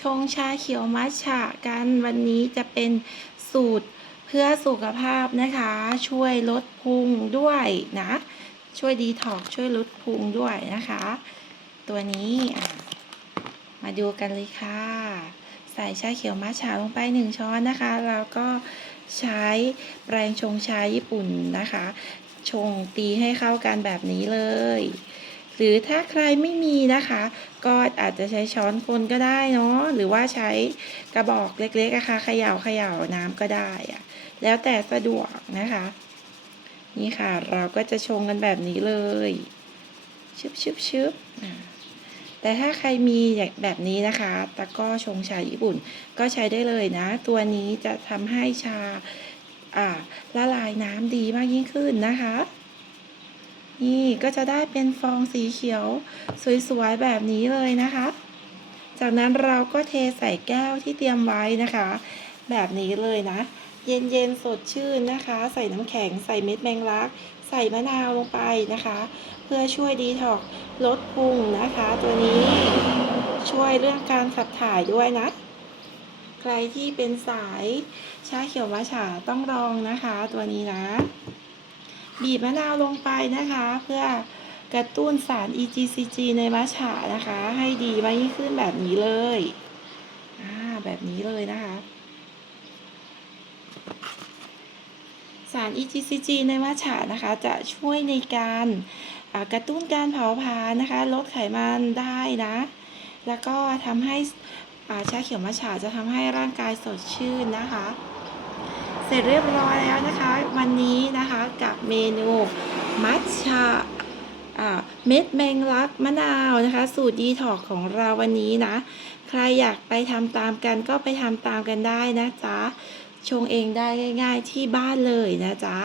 ชงชาเขียวมัทฉะกันวันนี้จะเป็นสูตรเพื่อสุขภาพนะคะ ช่วยลดพุงด้วยนะ ช่วยดีท็อกช่วยลดพุงด้วยนะคะ ตัวนี้มาดูกันเลยค่ะ ใส่ชาเขียวมัทฉะลงไปหนึ่งช้อนนะคะ แล้วก็ใช้แปรงชงชาญี่ปุ่นนะคะ ชงตีให้เข้ากันแบบนี้เลย หรือถ้าใครไม่มีนะคะ ก็อาจจะใช้ช้อนคนก็ได้เนาะหรือว่าใช้กระบอกเล็กๆอะคะเขย่าเขย่าน้ำก็ได้อะแล้วแต่สะดวกนะคะ นี่ค่ะเราก็จะชงกันแบบนี้เลยชึบชึบชึบแต่ถ้าใครมีแบบนี้นะคะตะก้อชงชาญี่ปุ่นก็ใช้ได้เลยนะ ตัวนี้จะทำให้ชาอ่าละลายน้ำดีมากยิ่งขึ้นนะคะ นี่ก็จะได้เป็นฟองสีเขียวสวยๆแบบนี้เลยนะคะ จากนั้นเราก็เทใส่แก้วที่เตรียมไว้นะคะ แบบนี้เลยนะ เย็นๆสดชื่นนะคะ ใส่น้ำแข็งใส่เม็ดแมงลัก ใส่มะนาวลงไปนะคะ เพื่อช่วยดีท็อกลดพุงนะคะ ตัวนี้ช่วยเรื่องการขับถ่ายด้วยนะใครที่เป็นสายชาเขียวมัทฉะต้องลองนะคะ ตัวนี้นะ บีบมะนาวลงไปนะคะ เพื่อกระตุ้นสาร EGCG ในมัทฉะนะคะ ให้ดีมากยิ่งขึ้นแบบนี้เลยอ่าแบบนี้เลยนะคะ สาร EGCG ในมัทฉะนะคะ จะช่วยในการกระตุ้นการเผาผลาญนะคะ ลดไขมันได้นะ แล้วก็ทำให้ชาเขียวมัทฉะจะทำให้ร่างกายสดชื่นนะคะ เสร็จเรียบร้อยแล้วนะคะ วันนี้นะคะกับเมนูมัทฉะเม็ดแมงลักมะนาวนะคะ สูตรดีถอกของเราวันนี้นะ ใครอยากไปทำตามกันก็ไปทำตามกันได้นะจ๊ะชงเองได้ง่าย ๆที่บ้านเลยนะจ๊ะ